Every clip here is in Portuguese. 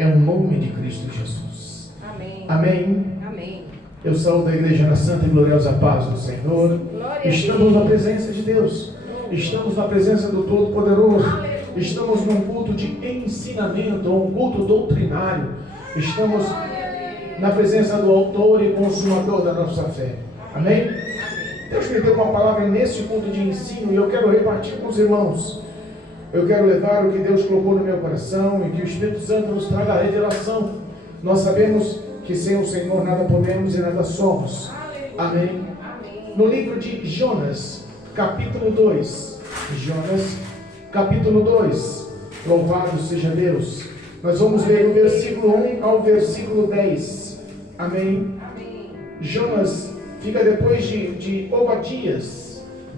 é o nome de Cristo Jesus. Amém. Amém. Amém. Eu saúdo a igreja na santa e gloriosa paz do Senhor. Glória Estamos na presença de Deus. Estamos na presença do Todo-Poderoso. Estamos num culto de ensinamento, um culto doutrinário. Estamos na presença do autor e consumador da nossa fé. Amém? Deus me deu uma palavra nesse culto de ensino e eu quero repartir com os irmãos. Eu quero levar o que Deus colocou no meu coração e que o Espírito Santo nos traga a revelação. Nós sabemos que sem o Senhor nada podemos e nada somos. Amém? No livro de Jonas, capítulo 2. Jonas, capítulo 2. Louvado seja Deus. Nós vamos ler o versículo 1 ao versículo 10. Amém? Jonas fica depois de Obadias,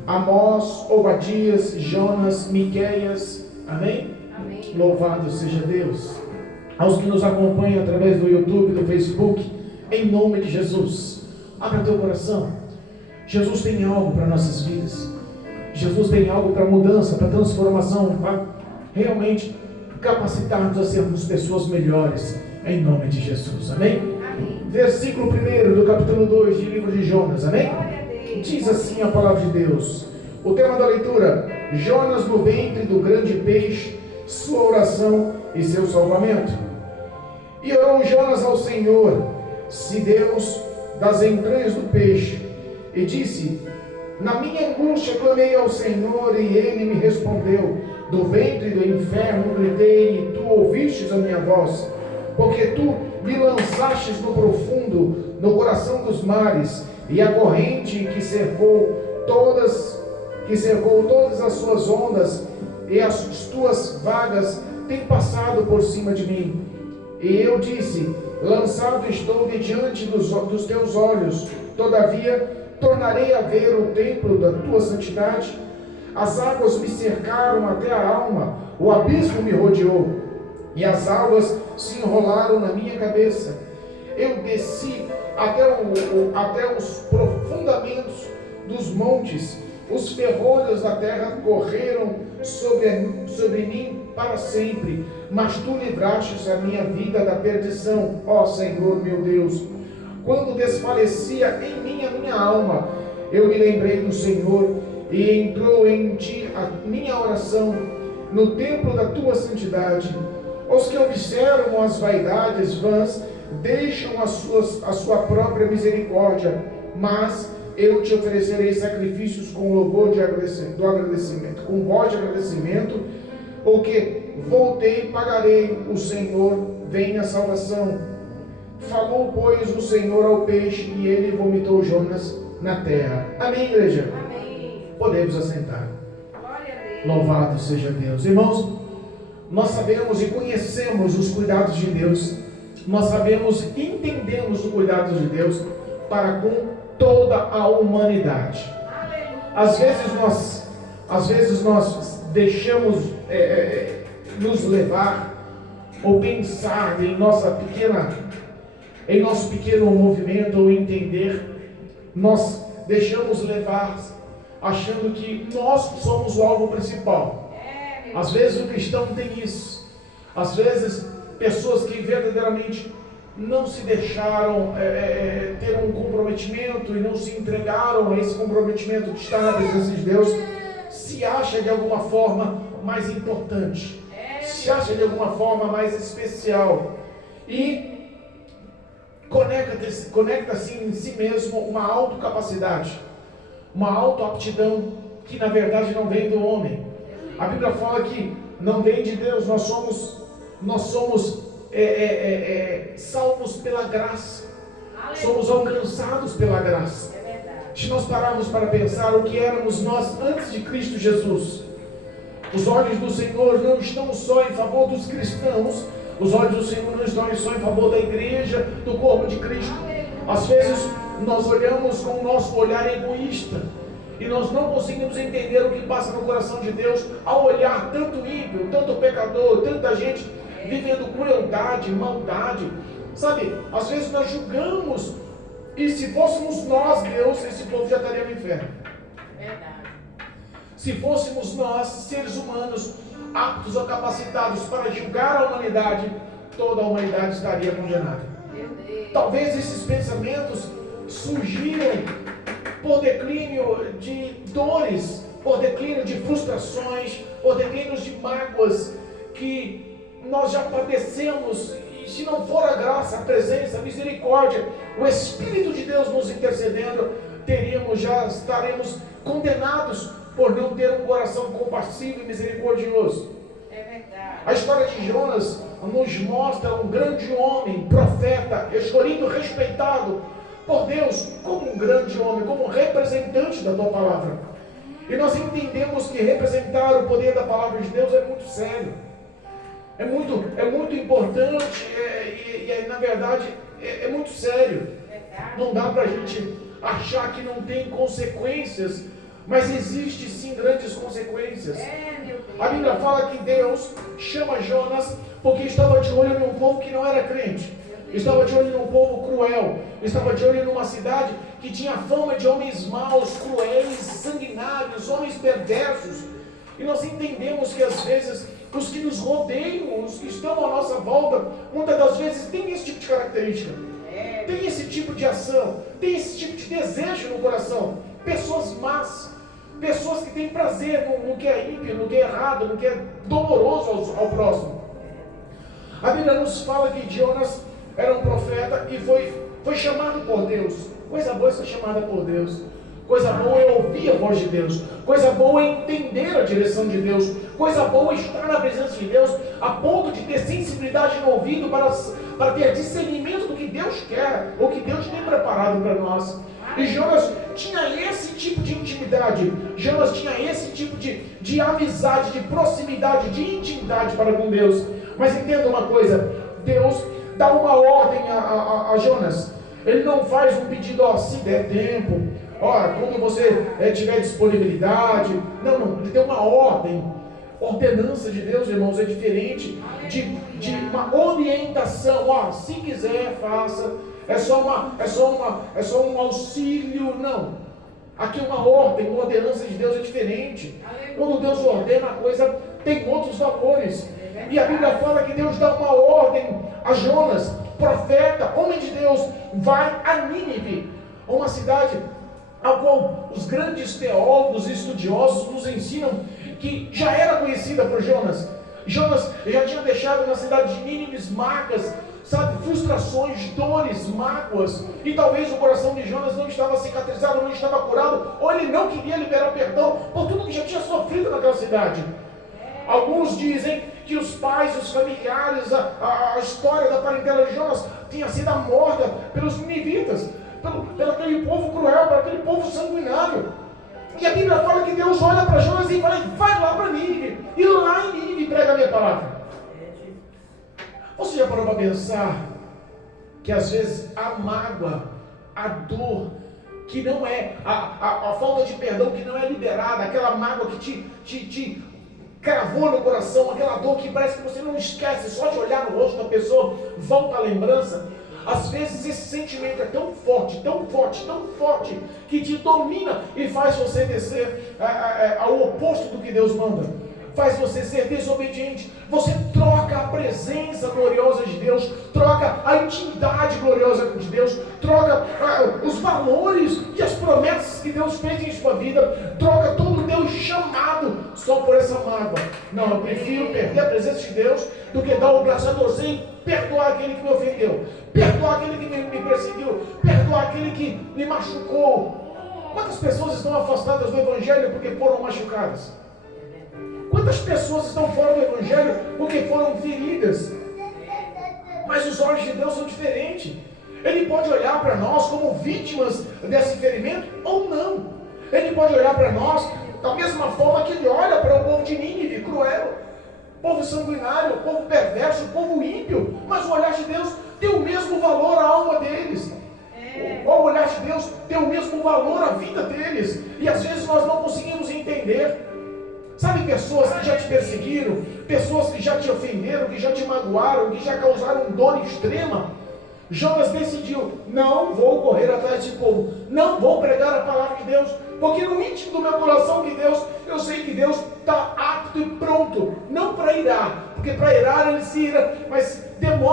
Amós, Obadias, Jonas, Miqueias. Amém? Amém. Louvado seja Deus. Aos que nos acompanham através do YouTube, do Facebook, em nome de Jesus, abra teu coração. Jesus tem algo para nossas vidas. Jesus tem algo para mudança, para transformação, para realmente capacitar-nos a sermos pessoas melhores, em nome de Jesus. Amém? Versículo 1 do capítulo 2 do livro de Jonas, amém? Diz assim a palavra de Deus. O tema da leitura: Jonas no ventre do grande peixe, sua oração e seu salvamento. E orou Jonas ao Senhor, se Deus, das entranhas do peixe, e disse: na minha angústia clamei ao Senhor, e ele me respondeu. Do ventre do inferno gritei, e tu ouvistes a minha voz, porque tu me lançastes no profundo, no coração dos mares, e a corrente que cercou todas as suas ondas, e as tuas vagas têm passado por cima de mim. E eu disse: lançado estou de diante dos teus olhos, todavia tornarei a ver o templo da tua santidade. As águas me cercaram até a alma, o abismo me rodeou, e as águas se enrolaram na minha cabeça. Eu desci até os profundamentos dos montes, os ferrolhos da terra correram sobre mim para sempre, mas tu livrastes a minha vida da perdição, ó Senhor meu Deus. Quando desfalecia em mim a minha alma, eu me lembrei do Senhor, e entrou em ti a minha oração, no templo da tua santidade. Os que observam as vaidades vãs deixam a sua própria misericórdia, mas eu te oferecerei sacrifícios com louvor do agradecimento, com voz de agradecimento, o que voltei e pagarei. O Senhor vem a salvação. Falou, pois, o Senhor ao peixe, e ele vomitou Jonas na terra. Amém, igreja? Amém. Podemos assentar. Glória a Deus. Louvado seja Deus. Irmãos, nós sabemos e conhecemos os cuidados de Deus. Nós sabemos e entendemos os cuidados de Deus para com toda a humanidade. Aleluia. Às vezes nós deixamos nos levar ou pensar em nosso pequeno movimento ou entender. Nós deixamos levar achando que nós somos o alvo principal. Às vezes o cristão tem isso. Às vezes pessoas que verdadeiramente não se deixaram ter um comprometimento e não se entregaram a esse comprometimento de estar na presença de Deus, se acha de alguma forma mais importante, se acha de alguma forma mais especial e conecta-se em si mesmo uma autocapacidade, uma autoaptidão que na verdade não vem do homem. A Bíblia fala que não vem de Deus, nós somos salvos pela graça, somos alcançados pela graça. Se nós pararmos para pensar o que éramos nós antes de Cristo Jesus, os olhos do Senhor não estão só em favor dos cristãos, os olhos do Senhor não estão só em favor da igreja, do corpo de Cristo. Às vezes nós olhamos com o nosso olhar egoísta e nós não conseguimos entender o que passa no coração de Deus ao olhar tanto ímpio, tanto pecador, tanta gente vivendo crueldade, maldade. Sabe, às vezes nós julgamos, e se fôssemos nós, Deus, esse povo já estaria no inferno. Verdade. Se fôssemos nós, seres humanos, aptos ou capacitados para julgar a humanidade, toda a humanidade estaria condenada. Talvez esses pensamentos surgiram por declínio de dores, por declínio de frustrações, por declínio de mágoas que nós já padecemos. E se não for a graça, a presença, a misericórdia, o Espírito de Deus nos intercedendo, estaremos condenados por não ter um coração compassivo e misericordioso. É verdade. A história de Jonas nos mostra um grande homem, profeta, escolhido, respeitado por Deus como um grande homem, como representante da tua palavra. E nós entendemos que representar o poder da palavra de Deus é muito sério, é muito importante, na verdade é muito sério. Não dá para a gente achar que não tem consequências, mas existe sim grandes consequências. A Bíblia fala que Deus chama Jonas porque estava de olho num povo que não era crente, estava de olho num povo cruel, estava de olho numa cidade que tinha fama de homens maus, cruéis, sanguinários, homens perversos. E nós entendemos que às vezes os que nos rodeiam, os que estão à nossa volta, muitas das vezes têm esse tipo de característica, tem esse tipo de ação, tem esse tipo de desejo no coração. Pessoas más, pessoas que têm prazer no que é ímpio, no que é errado, no que é doloroso ao próximo. A Bíblia nos fala que Jonas era um profeta e foi chamado por Deus. Coisa boa é ser chamada por Deus. Coisa boa é ouvir a voz de Deus. Coisa boa é entender a direção de Deus. Coisa boa é estar na presença de Deus a ponto de ter sensibilidade no ouvido para ter discernimento do que Deus quer, ou que Deus tem preparado para nós. E Jonas tinha esse tipo de intimidade. Jonas tinha esse tipo de amizade, de proximidade, de intimidade para com Deus. Mas entenda uma coisa, Deus dá uma ordem a Jonas. Ele não faz um pedido, se der tempo, quando você tiver disponibilidade. Não, ele tem uma ordem. Ordenança de Deus, irmãos, é diferente de uma orientação. Se quiser, faça. É só um auxílio. Não. Aqui uma ordem, uma ordenança de Deus é diferente. Quando Deus ordena a coisa, tem outros valores. E a Bíblia fala que Deus dá uma ordem a Jonas, profeta, homem de Deus, vai a Nínive, uma cidade a qual os grandes teólogos e estudiosos nos ensinam que já era conhecida por Jonas. Jonas já tinha deixado na cidade de Nínive marcas, frustrações, dores, mágoas, e talvez o coração de Jonas não estava cicatrizado, não estava curado, ou ele não queria liberar perdão por tudo que já tinha sofrido naquela cidade. Alguns dizem que os pais, os familiares, a história da parentela de Jonas tinha sido morta pelos ninivitas, pelo aquele povo cruel, pelo aquele povo sanguinário. E a Bíblia fala que Deus olha para Jonas e fala: vai lá para Nínive, e lá em Nínive prega a minha palavra. Você já parou para pensar que às vezes a mágoa, a dor, que não é, a falta de perdão que não é liberada, aquela mágoa que te cravou no coração, aquela dor que parece que você não esquece, só de olhar no rosto da pessoa, volta a lembrança. Às vezes esse sentimento é tão forte, que te domina e faz você descer ao oposto do que Deus manda. Faz você ser desobediente. Você troca a presença gloriosa de Deus, troca a intimidade gloriosa de Deus, troca os valores e as promessas que Deus fez em sua vida, troca todo o teu chamado só por essa mágoa. Não, eu prefiro perder a presença de Deus do que dar o braço a torcer e perdoar aquele que me ofendeu, perdoar aquele que me perseguiu, perdoar aquele que me machucou. Quantas pessoas estão afastadas do Evangelho porque foram machucadas? Quantas pessoas estão fora do Evangelho porque foram feridas? Mas os olhos de Deus são diferentes. Ele pode olhar para nós como vítimas desse ferimento ou não. Ele pode olhar para nós da mesma forma que ele olha para o povo de Nínive, cruel, povo sanguinário, povo perverso, povo ímpio. Mas o olhar de Deus tem o mesmo valor à alma deles. O olhar de Deus tem o mesmo valor à vida deles. E às vezes nós não conseguimos entender. Sabe, pessoas que já te perseguiram, pessoas que já te ofenderam, que já te magoaram, que já causaram dor extrema. Jonas decidiu: não vou correr atrás desse povo, não vou pregar a palavra de Deus, porque no íntimo do meu coração de Deus, eu sei que Deus está apto e pronto, não para irar, porque para irar ele se ira, mas demora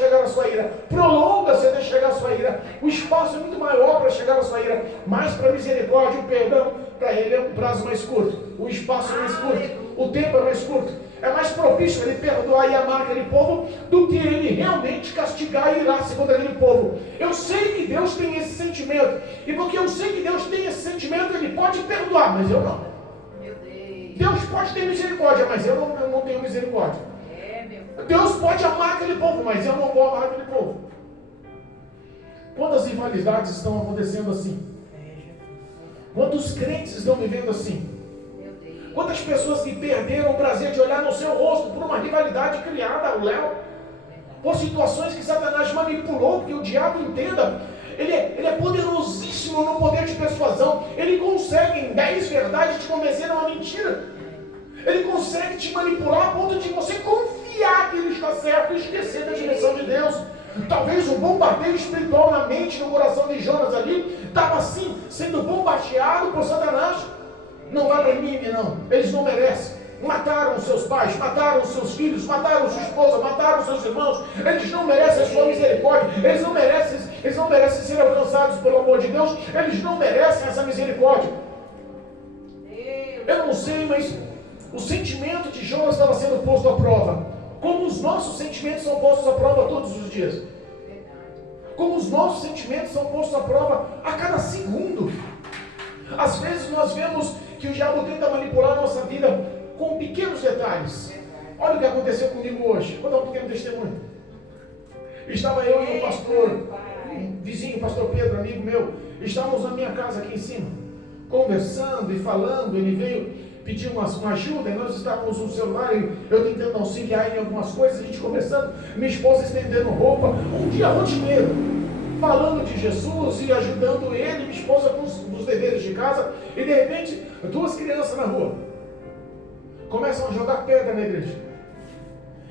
chegar à sua ira. Prolonga-se até chegar à sua ira. O espaço é muito maior para chegar à sua ira. Mas para a misericórdia, o perdão, para ele é um prazo mais curto. O espaço é mais curto. O tempo é mais curto. É mais propício ele perdoar e amar aquele povo do que ele realmente castigar e irar-se contra aquele povo. Eu sei que Deus tem esse sentimento. E porque eu sei que Deus tem esse sentimento, ele pode perdoar, mas eu não. Deus pode ter misericórdia, mas eu não tenho misericórdia. Deus pode amar aquele povo, mas eu não vou amar aquele povo. Quantas rivalidades estão acontecendo assim? Quantos crentes estão vivendo assim? Quantas pessoas que perderam o prazer de olhar no seu rosto por uma rivalidade criada ao léu, por situações que Satanás manipulou, porque o diabo, entenda, ele é poderosíssimo no poder de persuasão. Ele consegue em 10 verdades te convencer a uma mentira. Ele consegue te manipular a ponto de você confiar que ele está certo e esquecer da direção de Deus. Talvez um bombardeio espiritual na mente, no coração de Jonas ali, estava assim, sendo bombardeado por Satanás. Não vai para mim, não. Eles não merecem. Mataram seus pais, mataram seus filhos, mataram sua esposa, mataram seus irmãos. Eles não merecem a sua misericórdia. Eles não merecem ser alcançados pelo amor de Deus. Eles não merecem essa misericórdia. Eu não sei, mas o sentimento de Jonas estava sendo posto à prova. Como os nossos sentimentos são postos à prova todos os dias. Como os nossos sentimentos são postos à prova a cada segundo. Às vezes nós vemos que o diabo tenta manipular a nossa vida com pequenos detalhes. Olha o que aconteceu comigo hoje. Vou dar um pequeno testemunho. Estava eu e um pastor, um vizinho, pastor Pedro, amigo meu. Estávamos na minha casa aqui em cima, conversando e falando. Ele veio pedir uma ajuda e nós estávamos no celular, eu tentando auxiliar ele em algumas coisas, a gente conversando, minha esposa estendendo roupa, um dia rotineiro, falando de Jesus e ajudando ele, minha esposa com os deveres de casa, e de repente, 2 crianças na rua, começam a jogar pedra na igreja,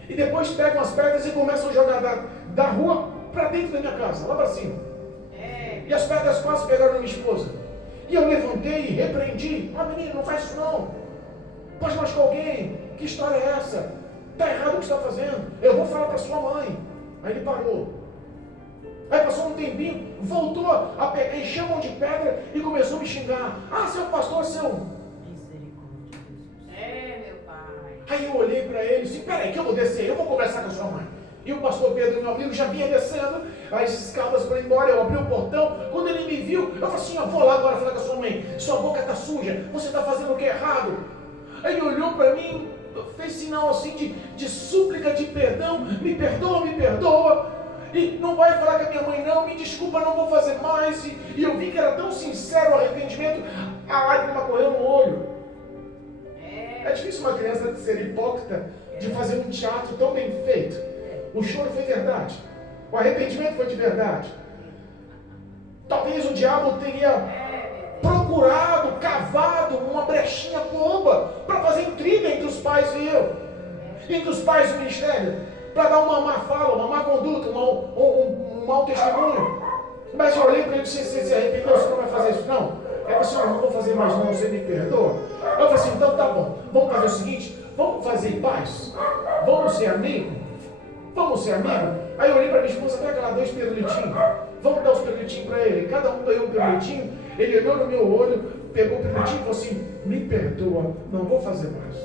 e depois pegam as pedras e começam a jogar da rua para dentro da minha casa, lá para cima, e as pedras quase pegaram na minha esposa, e eu levantei e repreendi, menina, não faz isso não, pode machucar alguém, que história é essa? Está errado o que está fazendo, eu vou falar para sua mãe. Aí ele parou. Aí passou um tempinho, voltou a pegar, encheu a mão de pedra e começou a me xingar. Seu pastor, seu... Meu pai. Aí eu olhei para ele e disse, peraí que eu vou descer, eu vou conversar com a sua mãe. E o pastor Pedro, meu amigo, já vinha descendo as escadas para ir embora, eu abri o portão, quando ele me viu, eu falei assim, vou lá agora falar com a sua mãe, sua boca está suja, você está fazendo o que é errado. Aí ele olhou para mim, fez sinal assim de súplica, de perdão, me perdoa, e não vai falar com a minha mãe não, me desculpa, não vou fazer mais, e eu vi que era tão sincero o arrependimento, a lágrima correu no olho. É difícil uma criança ser hipócrita, de fazer um teatro tão bem feito. O choro foi verdade, o arrependimento foi de verdade. Talvez o diabo teria procurado, cavado uma brechinha boba para fazer intriga entre os pais e eu, entre os pais do ministério, para dar uma má fala, uma má conduta, um mau testemunho. Mas eu olhei para ele e disse, você se arrependeu, você não vai fazer isso não? Ele falou assim, não vou fazer mais não, você me perdoa. Eu falei assim, então tá bom, vamos fazer o seguinte, vamos fazer paz, vamos ser amigos. Aí eu olhei para minha esposa, pega lá 2 pirulitinhos, vamos dar os pirulitinhos para ele. Cada um ganhou um pirulitinho, ele olhou no meu olho, pegou o pirulitinho e falou assim, me perdoa, não vou fazer mais.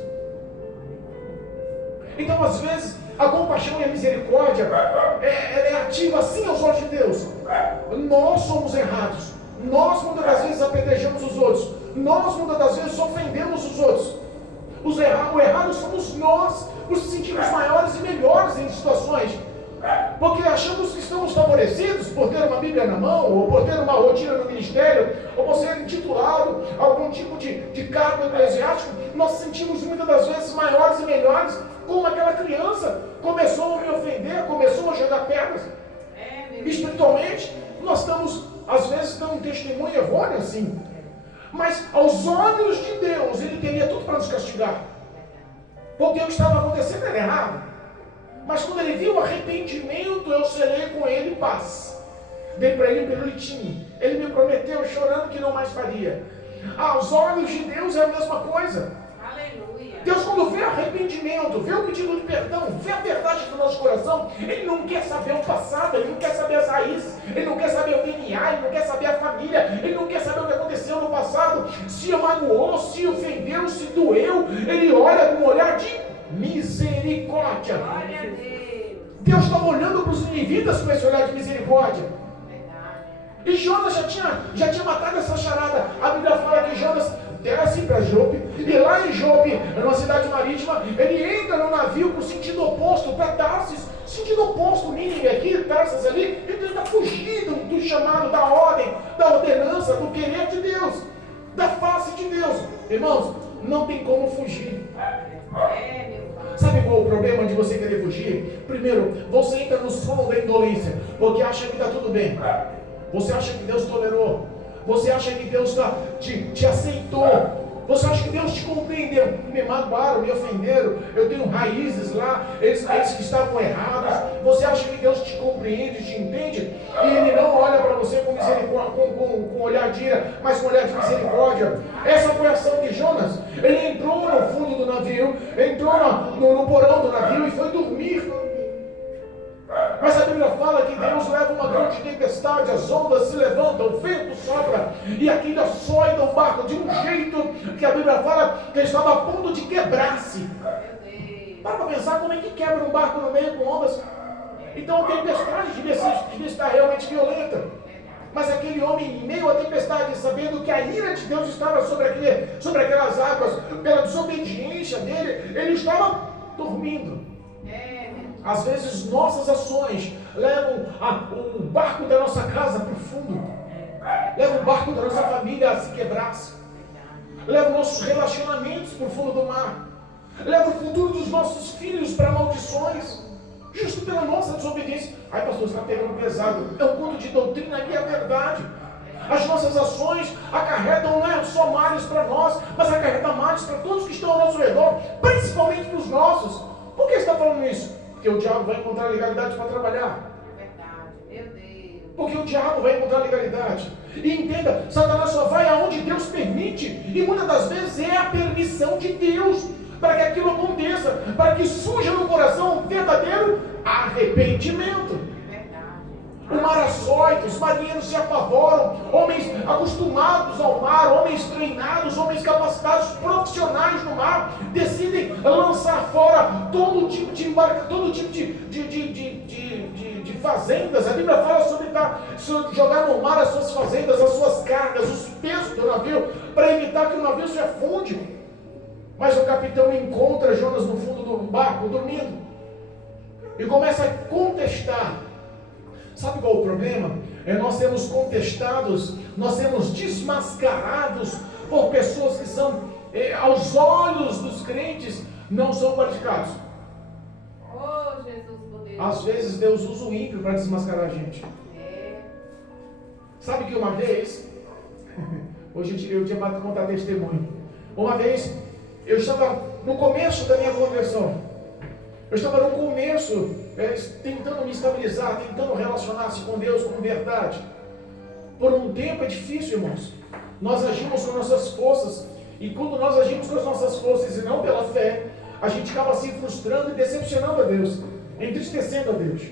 Então às vezes a compaixão e a misericórdia ela é ativa assim aos olhos de Deus. Nós somos errados, nós muitas das vezes apedrejamos os outros, nós muitas das vezes ofendemos os outros. O errado somos nós, nos sentimos maiores e melhores em situações, porque achamos que estamos favorecidos por ter uma Bíblia na mão, ou por ter uma rotina no ministério, ou por ser intitulado a algum tipo de cargo eclesiástico. Nós sentimos muitas das vezes maiores e melhores, como aquela criança começou a me ofender, começou a jogar pedras. Espiritualmente, nós estamos, às vezes, dando um testemunho errôneo assim. Mas aos olhos de Deus, Ele teria tudo para nos castigar. Porque o que estava acontecendo era errado. Mas quando Ele viu o arrependimento, eu selei com Ele paz. Dei para Ele um pirulitinho. Ele me prometeu, chorando, que não mais faria. Aos olhos de Deus é a mesma coisa. Aleluia. Deus, quando vê arrependimento, vê o pedido de perdão, vê a verdade do nosso coração, Ele não quer saber o passado, Ele não quer saber as raízes, Ele não quer saber o DNA, Ele não quer saber a família, Ele não quer saber o que aconteceu no passado, se magoou, se ofendeu, se doeu. Ele olha com um olhar de misericórdia. Glória a Deus. Deus estava olhando para os ninivitas com esse olhar de misericórdia. E Jonas já tinha matado essa charada. A Bíblia fala que Jonas desce para Jope, e lá em Jope, numa cidade marítima, ele entra no navio para o sentido oposto, para Tarsis, sentido oposto, Nínive aqui, Tarsis ali, ele tenta fugir do chamado, da ordem, da ordenança, do querer de Deus, da face de Deus. Irmãos, não tem como fugir. Sabe qual é o problema de você querer fugir? Primeiro, você entra no sono da indolência, porque acha que está tudo bem. Você acha que Deus tolerou? Você acha que Deus te aceitou? Você acha que Deus te compreendeu? Me magoaram, me ofenderam, eu tenho raízes lá, eles que estavam errados. Você acha que Deus te compreende, te entende? E Ele não olha para você com misericórdia, com olhar de ira, mas com olhar de misericórdia. Essa foi a ação de Jonas. Ele entrou no fundo do navio, entrou no porão do navio e foi dormir. Mas a Bíblia fala que Deus leva uma grande tempestade, as ondas se levantam, o vento sopra, e aquilo açoita o barco de um jeito que a Bíblia fala que ele estava a ponto de quebrar-se. Para pensar como é que quebra um barco no meio com ondas. Então a tempestade devia estar realmente violenta. Mas aquele homem, em meio à tempestade, sabendo que a ira de Deus estava sobre aquelas águas, pela desobediência dele, ele estava dormindo. Às vezes nossas ações levam o barco da nossa casa para o fundo, levam o barco da nossa família a se quebrar-se, levam nossos relacionamentos para o fundo do mar, levam o futuro dos nossos filhos para maldições, justo pela nossa desobediência. Ai, pastor, você está pegando pesado. É um ponto de doutrina e é verdade. As nossas ações acarretam não é só males para nós, mas acarretam males para todos que estão ao nosso redor, principalmente para os nossos. Por que você está falando isso? Porque o diabo vai encontrar legalidade para trabalhar. Verdade, meu Deus. Porque o diabo vai encontrar legalidade. E entenda, Satanás só vai aonde Deus permite. E muitas das vezes é a permissão de Deus para que aquilo aconteça, para que surja no coração um verdadeiro arrependimento. O mar açoita, os marinheiros se apavoram, homens acostumados ao mar, homens treinados, homens capacitados, profissionais no mar, decidem lançar fora todo tipo de embarcação, todo tipo de fazendas. A Bíblia fala sobre jogar no mar as suas fazendas, as suas cargas, os pesos do navio, para evitar que o navio se afunde. Mas o capitão encontra Jonas no fundo do barco, dormindo, e começa a contestar. Sabe qual é o problema? Nós sermos contestados, nós sermos desmascarados por pessoas que são, aos olhos dos crentes, não são qualificados. Oh, Jesus, poder. Às vezes Deus usa o ímpio para desmascarar a gente. Sabe que uma vez, hoje eu tinha para contar testemunho. Uma vez, eu estava no começo da minha conversão. Eu estava no começo, tentando me estabilizar, tentando relacionar-se com Deus com verdade. Por um tempo é difícil, irmãos. Nós agimos com nossas forças, e quando nós agimos com as nossas forças e não pela fé, a gente acaba se frustrando e decepcionando a Deus, entristecendo a Deus.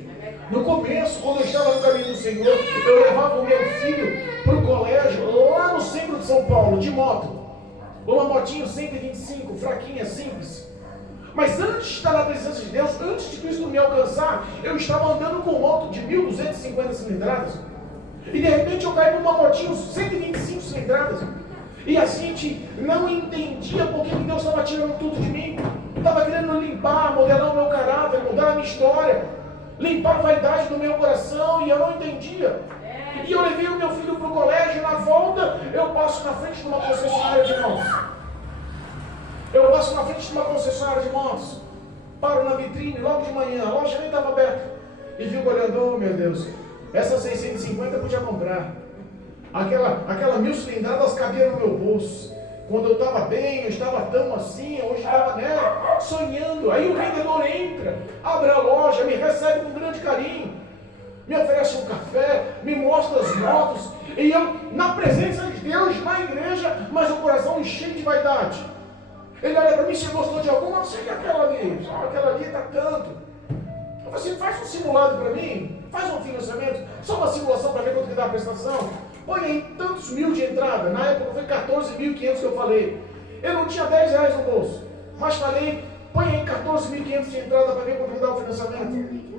No começo, quando eu estava no caminho do Senhor, eu levava o meu filho para o colégio, lá no centro de São Paulo, de moto. Uma motinho 125, fraquinha, simples. Mas antes de estar na presença de Deus, antes de Cristo me alcançar, eu estava andando com moto de 1.250 cilindradas. E de repente eu caí numa motinho 125 cilindradas. E a gente não entendia por que Deus estava tirando tudo de mim. Estava querendo limpar, modelar o meu caráter, mudar a minha história, limpar a vaidade do meu coração, e eu não entendia. E eu levei o meu filho para o colégio, e na volta eu passo na frente de uma concessionária de motos. Eu passo na frente de uma concessionária de motos, paro na vitrine logo de manhã, a loja nem estava aberta, e fico olhando, oh meu Deus, essa 650 eu podia comprar, aquela 1000 cilindradas cabia no meu bolso. Quando eu estava bem, eu estava tão assim, hoje estava sonhando. Aí o vendedor entra, abre a loja, me recebe com grande carinho, me oferece um café, me mostra as motos, e eu, na presença de Deus, na igreja, mas o coração cheio de vaidade. Ele olha para mim, você gostou de alguma? Não sei aquela ali. Aquela ali está tanto. Eu falei assim, faz um simulado para mim. Faz um financiamento. Só uma simulação para ver quanto que dá a prestação. Põe aí tantos mil de entrada. Na época foi 14.500 que eu falei. Eu não tinha 10 reais no bolso. Mas falei, põe aí 14.500 de entrada para ver quanto que dá o financiamento.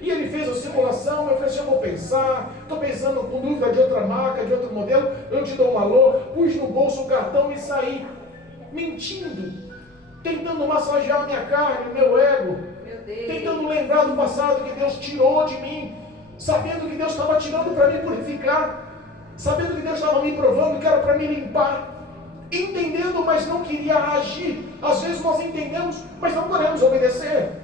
E ele fez a simulação, eu falei assim, eu vou pensar, estou pensando com dúvida de outra marca, de outro modelo, eu te dou um alô, pus no bolso o cartão e saí, mentindo, tentando massagear a minha carne, o meu ego, tentando lembrar do passado que Deus tirou de mim, sabendo que Deus estava tirando para me purificar, sabendo que Deus estava me provando que era para me limpar, entendendo, mas não queria agir. Às vezes nós entendemos, mas não queremos obedecer.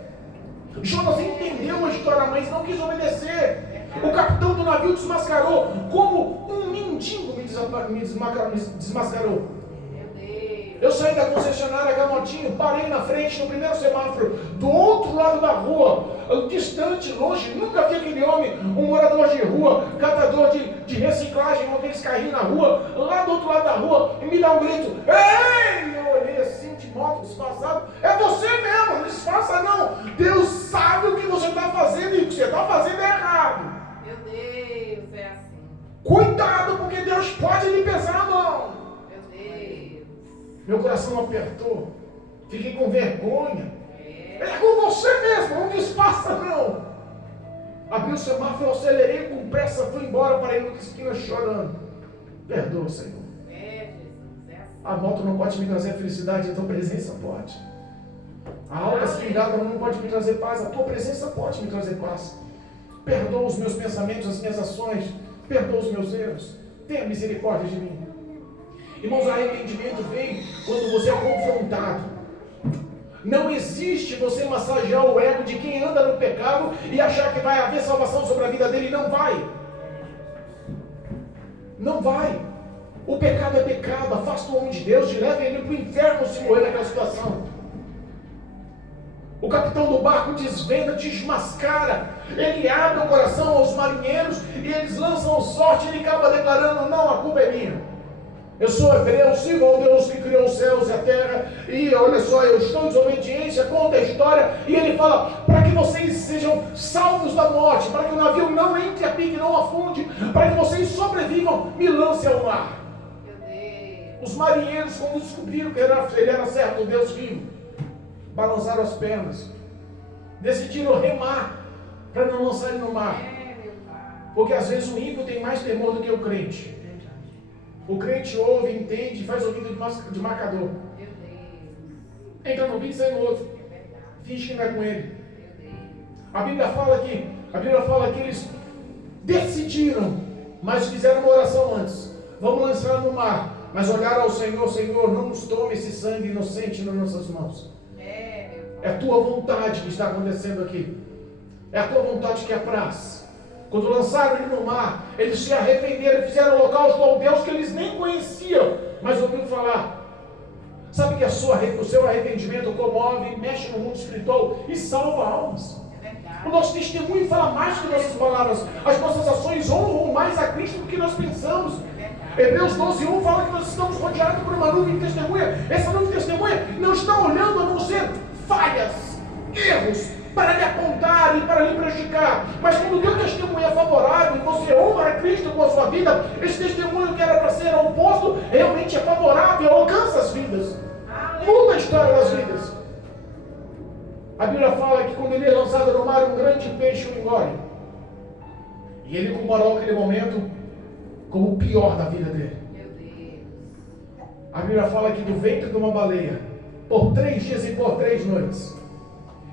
Jonas entendeu a história, mas não quis obedecer. O capitão do navio desmascarou, como um mendigo me desmascarou. Eu saí da concessionária Gamotinho, parei na frente, no primeiro semáforo, do outro lado da rua, distante, longe, nunca vi aquele homem, um morador de rua, catador de reciclagem, com aqueles carrinhos na rua, lá do outro lado da rua, e me dá um grito, ei! Eu olhei assim, de moto, disfarçado, é você mesmo, não disfarça não, Deus sabe o que você está fazendo, e o que você está fazendo é errado. Meu Deus, é assim. Cuidado, porque Deus pode lhe pesar a mão. Meu coração apertou, fiquei com vergonha. É com você mesmo, não disfarça não. Abri o semáforo, eu acelerei com pressa, fui embora, parei na esquina chorando. Perdoa, Senhor. A moto não pode me trazer felicidade, a tua presença pode. A alta espingarda não pode me trazer paz, a tua presença pode me trazer paz. Perdoa os meus pensamentos, as minhas ações, perdoa os meus erros. Tenha misericórdia de mim. Irmãos, o arrependimento vem quando você é confrontado. Não existe você massagear o ego de quem anda no pecado e achar que vai haver salvação sobre a vida dele. Não vai. Não vai. O pecado é pecado. Afasta o homem de Deus e leva ele para o inferno se morrer naquela situação. O capitão do barco desvenda, desmascara. Ele abre o coração aos marinheiros e eles lançam sorte. Ele acaba declarando, não, a culpa é minha. Eu sou hebreu, sirvo ao Deus que criou os céus e a terra, e olha só, eu estou em desobediência, conta a história, e ele fala, para que vocês sejam salvos da morte, para que o navio não entre a pique, não afunde, para que vocês sobrevivam, me lance ao mar. Os marinheiros, quando descobriram que ele era servo do Deus vivo, balançaram as pernas, decidiram remar, para não lançar ele no mar, porque às vezes o ímpio tem mais temor do que o crente. O crente ouve, entende, faz ouvido de marcador. Entra no vídeo e sai no outro. Finge que não é com ele. A Bíblia fala que eles decidiram, mas fizeram uma oração antes. Vamos lançar no mar. Mas olharam ao Senhor, Senhor, não nos tome esse sangue inocente nas nossas mãos. É a tua vontade que está acontecendo aqui. É a tua vontade que apraz. Quando lançaram ele no mar, eles se arrependeram e fizeram holocausto ao Deus que eles nem conheciam, mas ouviram falar. Sabe que o seu arrependimento comove, mexe no mundo espiritual e salva almas. O nosso testemunho fala mais que nossas palavras. As nossas ações honram mais a Cristo do que nós pensamos. Hebreus 12:1 fala que nós estamos rodeados por uma nuvem de testemunha. Essa nuvem de testemunha não está olhando a não ser falhas, erros, para lhe apontar e para lhe prejudicar. Mas quando o teu testemunho é favorável e você honra a Cristo com a sua vida, esse testemunho que era para ser oposto, realmente é favorável, alcança as vidas, muda a história das vidas. A Bíblia fala que quando ele é lançado no mar, um grande peixe o engole. E ele comparou aquele momento como o pior da vida dele. A Bíblia fala que do ventre de uma baleia, por 3 dias e por 3 noites,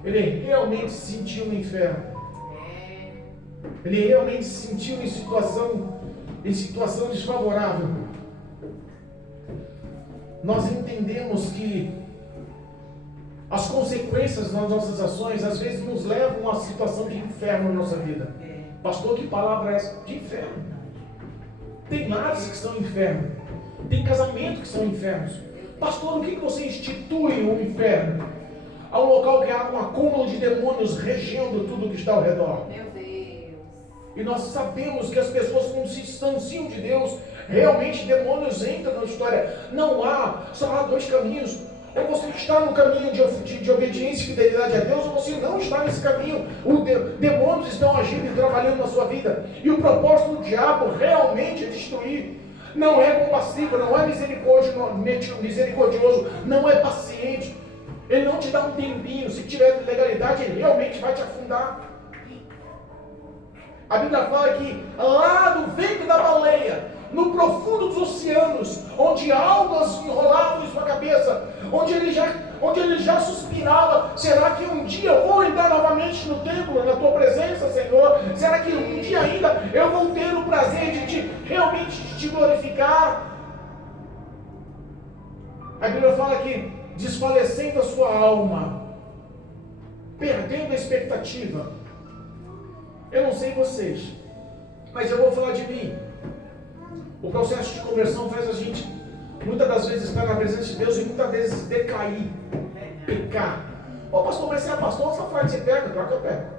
ele realmente se sentiu no inferno. Ele realmente se sentiu em situação desfavorável. Nós entendemos que as consequências das nossas ações às vezes nos levam a uma situação de inferno na nossa vida. Pastor, que palavra é essa? De inferno. Tem lares que são inferno. Tem casamentos que são infernos. Pastor, o que você institui um inferno? Há um local que há um acúmulo de demônios regendo tudo que está ao redor. Meu Deus. E nós sabemos que as pessoas não se distanciam de Deus. Realmente demônios entram na história. Não há, só há 2 caminhos. Ou você está no caminho de obediência e fidelidade a Deus, ou você não está nesse caminho. Demônios estão agindo e trabalhando na sua vida. E o propósito do diabo realmente é destruir. Não é compassivo, não é misericordioso, não é paciente. Ele não te dá um tempinho. Se tiver legalidade, ele realmente vai te afundar. A Bíblia fala que lá do ventre da baleia, no profundo dos oceanos, onde algas enrolavam em sua cabeça, onde ele já suspirava: será que um dia eu vou entrar novamente no templo, na tua presença, Senhor? Será que um dia ainda eu vou ter o prazer de realmente te glorificar? A Bíblia fala que, desfalecendo a sua alma, perdendo a expectativa. Eu não sei vocês, mas eu vou falar de mim. O processo de conversão faz a gente, muitas das vezes, estar na presença de Deus e muitas vezes decair, pecar. Ô pastor, mas você é pastor, só fala que você pega, claro que eu pego.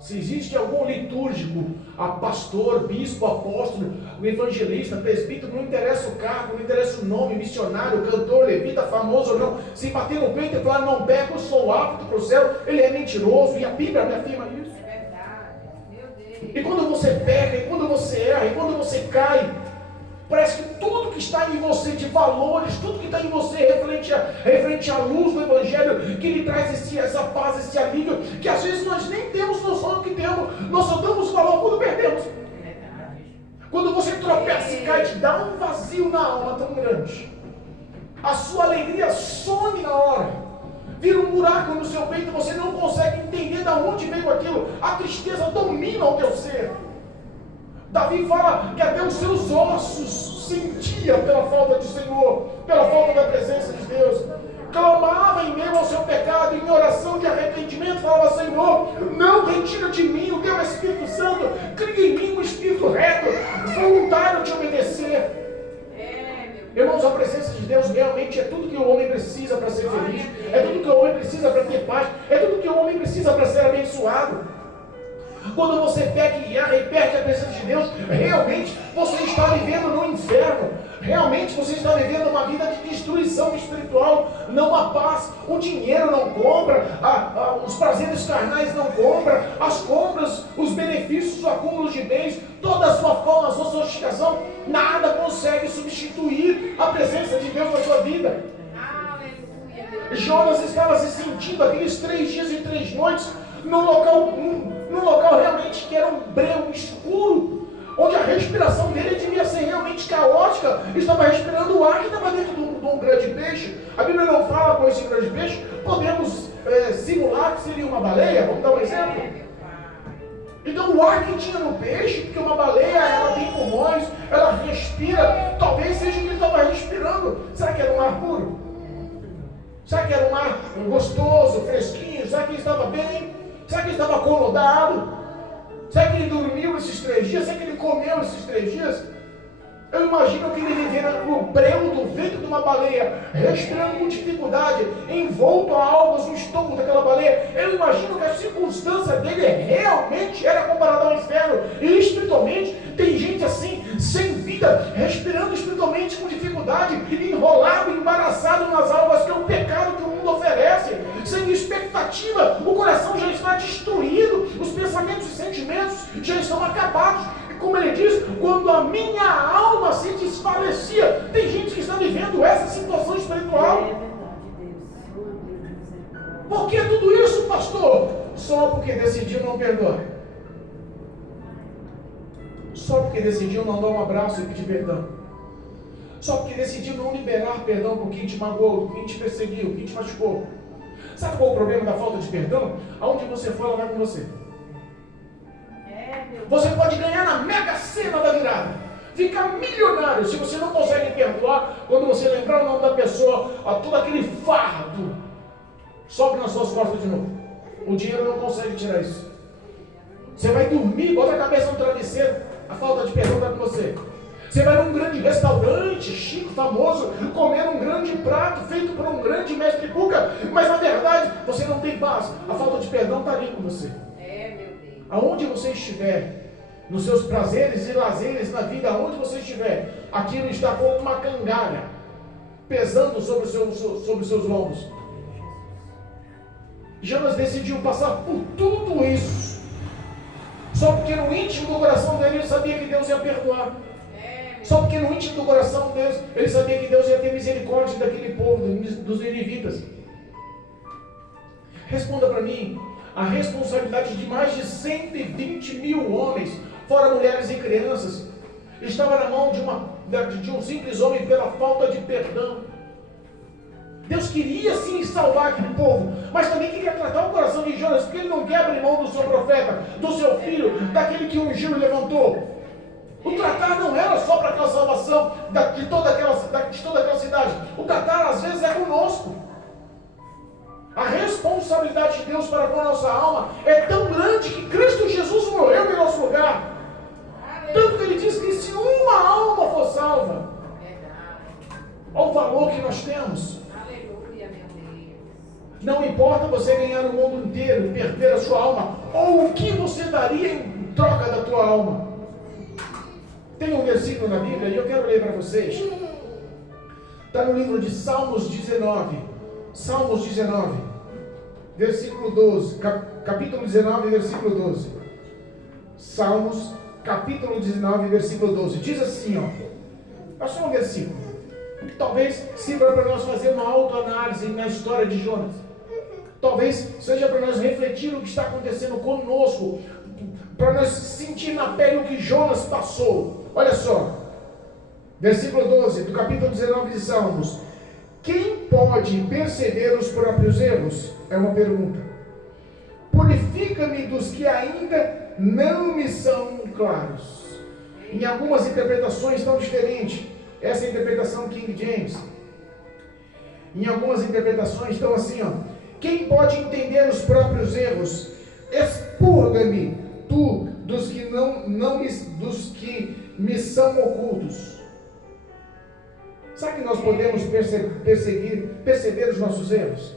Se existe algum litúrgico, a pastor, bispo, apóstolo, evangelista, presbítero, não interessa o cargo, não interessa o nome, missionário, cantor, levita, famoso ou não, se bater no peito e falar não peco, eu sou apto para o céu, ele é mentiroso, e a Bíblia me afirma isso. É verdade, meu Deus. E quando você peca, e quando você erra, e quando você cai, parece que tudo que está em você de valores, tudo que está em você referente à luz do Evangelho, que lhe traz essa paz, esse alívio, que às vezes nós nem temos noção do que temos, nós só damos valor quando perdemos. Quando você tropeça e cai, te dá um vazio na alma tão grande. A sua alegria some na hora. Vira um buraco no seu peito, você não consegue entender de onde veio aquilo. A tristeza domina o teu ser. Davi fala que até os seus ossos sentia pela falta do Senhor, pela falta da presença de Deus. Clamava em meio ao seu pecado, em oração de arrependimento, falava: Senhor, não retira de mim o teu Espírito Santo, cria em mim um espírito reto, voluntário de obedecer. Irmãos, a presença de Deus realmente é tudo que o homem precisa para ser feliz, é tudo que o homem precisa para ter paz, é tudo que o homem precisa para ser abençoado. Quando você peca e erra e perde a presença de Deus, realmente você está vivendo no inferno. Realmente você está vivendo uma vida de destruição espiritual. Não há paz, o dinheiro não compra, os prazeres carnais não compram, as compras, os benefícios, os acúmulos de bens, toda a sua fama, a sua sofisticação, nada consegue substituir a presença de Deus na sua vida. Jonas estava se sentindo aqueles 3 dias e 3 noites num local realmente que era um breu escuro, onde a respiração dele devia ser realmente caótica. Estava respirando o ar que estava dentro de um grande peixe. A Bíblia não fala com esse grande peixe. Podemos simular que seria uma baleia, vamos dar um exemplo. Então o ar que tinha no peixe, porque uma baleia, ela tem pulmões, ela respira, talvez seja o que ele estava respirando. Será que era um ar puro? Será que era um ar gostoso, fresquinho? Será que ele estava bem? Será que ele estava acomodado? Será que ele dormiu esses 3 dias? Será que ele comeu esses 3 dias? Eu imagino que ele vivia no breu do ventre de uma baleia, respirando com dificuldade, envolto a algas no estômago daquela baleia. Eu imagino que a circunstância dele realmente era comparada ao inferno. E espiritualmente, tem gente assim, sem vida, respirando espiritualmente com dificuldade, enrolado, embaraçado nas algas, que é o pecado que o mundo oferece, sem expectativa. O coração já está destruído, os pensamentos e sentimentos já estão acabados. Como ele diz, quando a minha alma se desfalecia. Tem gente que está vivendo essa situação espiritual. Por que tudo isso, pastor? Só porque decidiu não perdoar. Só porque decidiu não dar um abraço e pedir perdão. Só porque decidiu não liberar perdão por quem te magoou, por quem te perseguiu, por quem te machucou. Sabe qual é o problema da falta de perdão? Aonde você for, ela vai com você. Você pode ganhar na mega sena da virada, ficar milionário. Se você não consegue perdoar, quando você lembrar o nome da pessoa, todo aquele fardo sobe nas suas costas de novo. O dinheiro não consegue tirar isso. Você vai dormir, bota a cabeça no travesseiro, a falta de perdão está com você. Você vai num grande restaurante, chique, famoso, comer um grande prato feito por um grande mestre cuca, mas na verdade você não tem paz. A falta de perdão está ali com você. Aonde você estiver, nos seus prazeres e lazeres na vida, aonde você estiver, aquilo está como uma cangalha. pesando sobre os seus lombos. Jonas decidiu passar por tudo isso, só porque no íntimo do coração dele ele sabia que Deus ia perdoar. Só porque no íntimo do coração Deus, ele sabia que Deus ia ter misericórdia daquele povo, dos ninivitas. Responda para mim, a responsabilidade de mais de 120 mil homens, fora mulheres e crianças, estava na mão de um simples homem pela falta de perdão. Deus queria sim salvar aquele povo, mas também queria tratar o coração de Jonas, porque ele não quer abrir mão do seu profeta, do seu filho, daquele que ungiu e levantou. O tratar não era só para aquela salvação de toda aquela cidade. O tratar às vezes é conosco. A responsabilidade de Deus para com a nossa alma é tão grande que Cristo Jesus morreu em nosso lugar. Tanto que ele diz que se uma alma for salva, olha o valor que nós temos. Aleluia, meu Deus. Não importa você ganhar o mundo inteiro, perder a sua alma, ou o que você daria em troca da tua alma. Tem um versículo na Bíblia e eu quero ler para vocês. Está no livro de Salmos 19. Salmos 19, versículo 12. Capítulo 19, versículo 12. Salmos, capítulo 19, versículo 12. Diz assim, ó. É só um versículo. Que talvez sirva para nós fazer uma autoanálise na história de Jonas. Talvez seja para nós refletir o que está acontecendo conosco, para nós sentir na pele o que Jonas passou. Olha só, versículo 12 do capítulo 19 de Salmos. Quem pode perceber os próprios erros? É uma pergunta. Purifica-me dos que ainda não me são claros. Em algumas interpretações estão diferentes. Essa é a interpretação King James. Em algumas interpretações estão assim, ó. Quem pode entender os próprios erros? Expurga-me tu dos que dos que me são ocultos. Sabe que nós podemos perceber os nossos erros?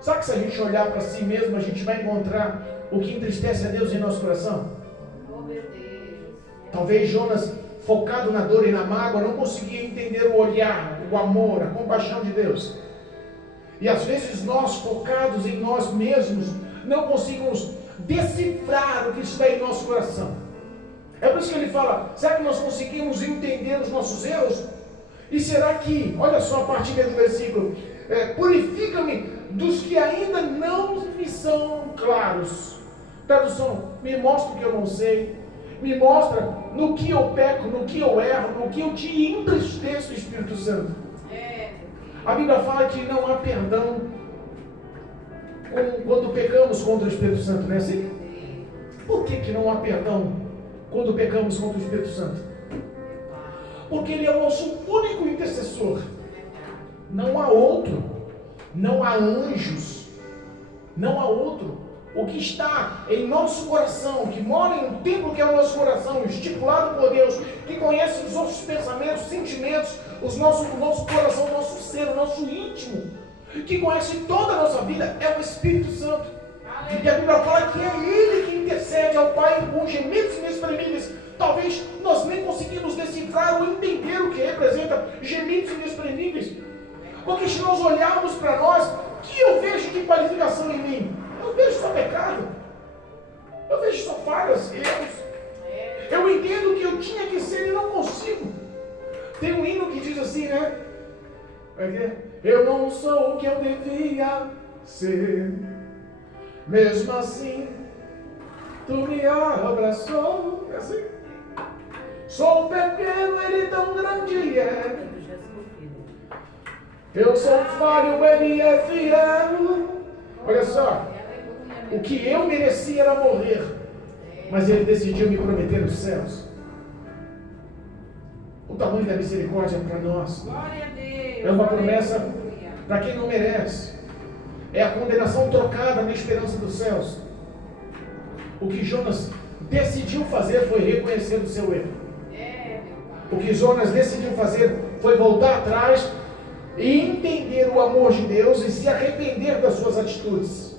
Sabe que se a gente olhar para si mesmo, a gente vai encontrar o que entristece a Deus em nosso coração? Oh, meu Deus. Talvez Jonas, focado na dor e na mágoa, não conseguia entender o olhar, o amor, a compaixão de Deus. E às vezes nós, focados em nós mesmos, não conseguimos decifrar o que está em nosso coração. É por isso que ele fala, será que nós conseguimos entender os nossos erros? E será que, olha só a partir do versículo, purifica-me dos que ainda não me são claros. Tradução, me mostra o que eu não sei, me mostra no que eu peco, no que eu erro, no que eu te entristeço, Espírito Santo. A Bíblia fala que não há perdão quando pecamos contra o Espírito Santo, não é assim? Por que não há perdão quando pecamos contra o Espírito Santo? Porque Ele é o nosso único intercessor. Não há outro. Não há anjos. Não há outro. O que está em nosso coração, que mora em um templo que é o nosso coração, estipulado por Deus, que conhece os nossos pensamentos, sentimentos, o nosso coração, o nosso ser, o nosso íntimo, que conhece toda a nossa vida, é o Espírito Santo. E a Bíblia fala que é Ele que intercede ao Pai com gemidos inexprimíveis. Talvez nós nem conseguimos decifrar ou entender o que representa gemidos inexprimíveis. Porque se nós olharmos para nós, o que eu vejo de qualificação em mim? Eu vejo só pecado. Eu vejo só falhas, erros. Eu entendo que eu tinha que ser e não consigo. Tem um hino que diz assim, né? Eu não sou o que eu devia ser. Mesmo assim, tu me abraçou. É assim. Sou pequeno, Ele tão grande é. Eu sou falho, Ele é fiel. Olha só, o que eu merecia era morrer, mas Ele decidiu me prometer os céus. O tamanho da misericórdia para nós é uma promessa para quem não merece. É a condenação trocada na esperança dos céus. O que Jonas decidiu fazer foi reconhecer o seu erro. O que Jonas decidiu fazer foi voltar atrás e entender o amor de Deus e se arrepender das suas atitudes.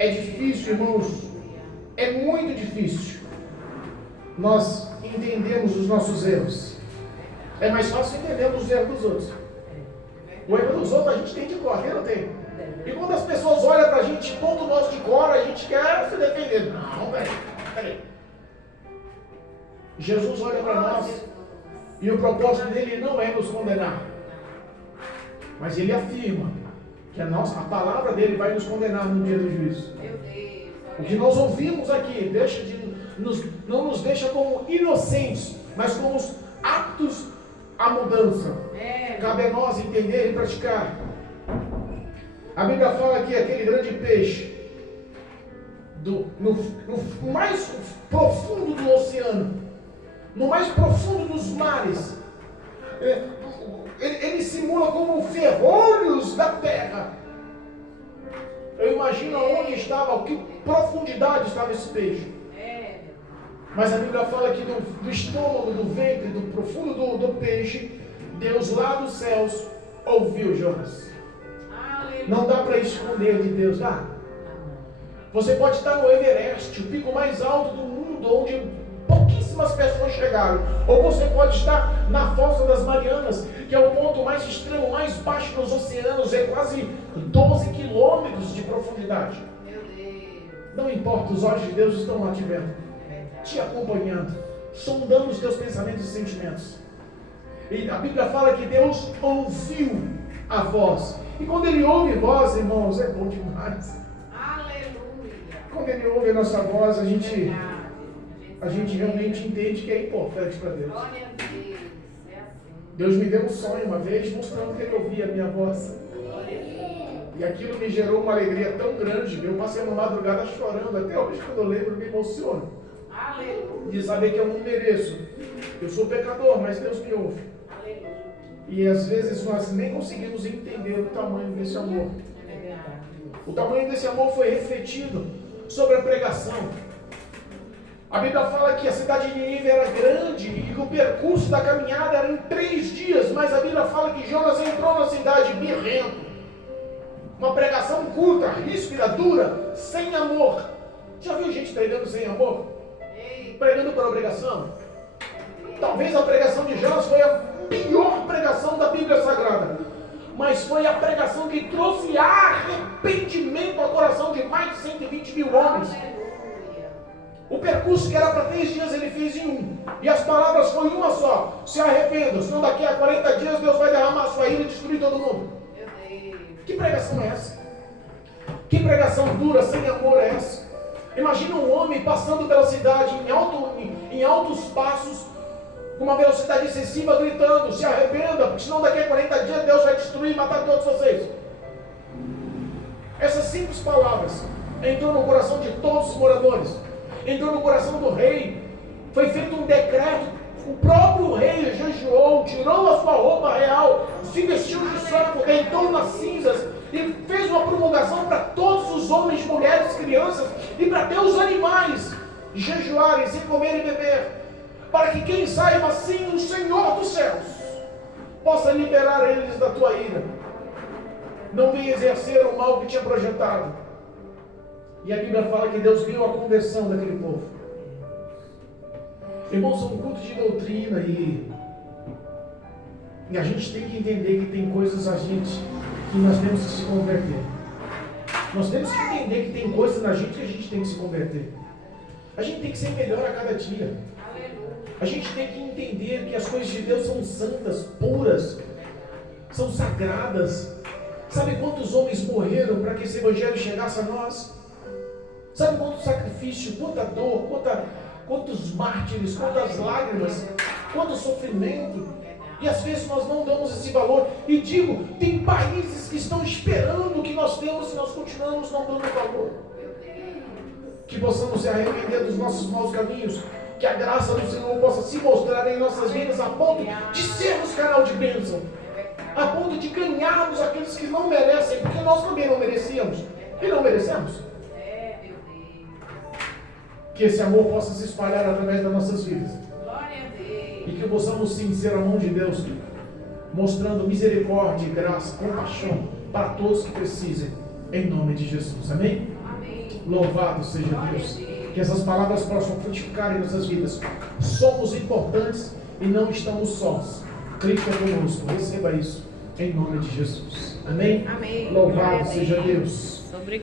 É difícil, irmãos. É muito difícil nós entendemos os nossos erros. É mais fácil entendermos os erros dos outros. O erro dos outros a gente tem de cor, quem não tem? E quando as pessoas olham pra gente, ponto nosso de cor, a gente quer se defender. Não, peraí. Jesus olha para nós e o propósito dele não é nos condenar. Mas ele afirma que a palavra dele vai nos condenar no dia do juízo. O que nós ouvimos aqui não nos deixa como inocentes, mas como aptos à mudança. Cabe a nós entender e praticar. A Bíblia fala que aquele grande peixe, no mais profundo do oceano, no mais profundo dos mares, ele simula como ferrolhos da terra. Eu imagino onde estava, que profundidade estava esse peixe. Mas a Bíblia fala que do estômago, do ventre, do profundo do peixe, Deus lá dos céus ouviu Jonas. Não dá para esconder de Deus, dá? Você pode estar no Everest, o pico mais alto do mundo, onde pouquíssimas pessoas chegaram. Ou você pode estar na Fossa das Marianas, que é o ponto mais extremo, mais baixo nos oceanos, é quase 12 quilômetros de profundidade. Não importa, os olhos de Deus estão lá te vendo, te acompanhando, sondando os teus pensamentos e sentimentos. E a Bíblia fala que Deus ouviu a voz. E quando Ele ouve voz, irmãos, é bom demais. Aleluia. Quando Ele ouve a nossa voz, a gente realmente entende que é importante para Deus. Glória a Deus. É assim. Deus me deu um sonho uma vez, mostrando que Ele ouvia a minha voz. Glória a Deus. E aquilo me gerou uma alegria tão grande. Eu passei uma madrugada chorando. Até hoje, quando eu lembro, me emociono. Aleluia. De saber que eu não mereço. Eu sou pecador, mas Deus me ouve. Aleluia. E às vezes nós nem conseguimos entender o tamanho desse amor. É verdade. O tamanho desse amor foi refletido sobre a pregação. A Bíblia fala que a cidade de Nínive era grande e que o percurso da caminhada era em 3 dias, mas a Bíblia fala que Jonas entrou na cidade birrento. Uma pregação curta, ríspida, dura, sem amor. Já viu gente pregando sem amor? Pregando por obrigação? Talvez a pregação de Jonas foi a pior pregação da Bíblia Sagrada, mas foi a pregação que trouxe arrependimento ao coração de mais de 120 mil homens. O percurso que era para 3 dias ele fez em 1, e as palavras foi uma só: se arrependam, senão daqui a 40 dias Deus vai derramar a sua ira e destruir todo mundo. Que pregação é essa? Que pregação dura, sem amor é essa? Imagina um homem passando pela cidade em altos passos, com uma velocidade excessiva, gritando: se arrependa, porque senão daqui a 40 dias Deus vai destruir e matar todos vocês. Essas simples palavras entrou no coração de todos os moradores, entrou no coração do rei. Foi feito um decreto, o próprio rei jejuou, tirou a sua roupa real, se vestiu de santo, deitou nas cinzas e fez uma promulgação para todos os homens, mulheres, crianças e para até os animais jejuarem sem comer e beber, para que quem saiba assim o Senhor dos céus possa liberar eles da tua ira. Não venha exercer o mal que tinha projetado. E a Bíblia fala que Deus viu a conversão daquele povo. Irmãos, são cultos de doutrina e a gente tem que entender que tem coisas que nós temos que se converter. Nós temos que entender que tem coisas na gente que a gente tem que se converter. A gente tem que ser melhor a cada dia. A gente tem que entender que as coisas de Deus são santas, puras, são sagradas. Sabe quantos homens morreram para que esse evangelho chegasse a nós? Sabe quanto sacrifício, quanta dor, quantos mártires, quantas lágrimas, quanto sofrimento. E às vezes nós não damos esse valor. E digo, tem países que estão esperando o que nós temos e nós continuamos não dando valor. Que possamos se arrepender dos nossos maus caminhos. Que a graça do Senhor possa se mostrar em nossas vidas a ponto de sermos canal de bênção. A ponto de ganharmos aqueles que não merecem, porque nós também não merecíamos. E não merecemos. Que esse amor possa se espalhar através das nossas vidas. E que possamos sim ser a mão de Deus, mostrando misericórdia, graça, compaixão para todos que precisem, em nome de Jesus. Amém? Amém. Louvado seja Deus. Que essas palavras possam frutificar em nossas vidas. Somos importantes e não estamos sós. Cristo é conosco. Receba isso Em nome de Jesus. Amém? Amém. Glória Louvado a seja Deus. Deus.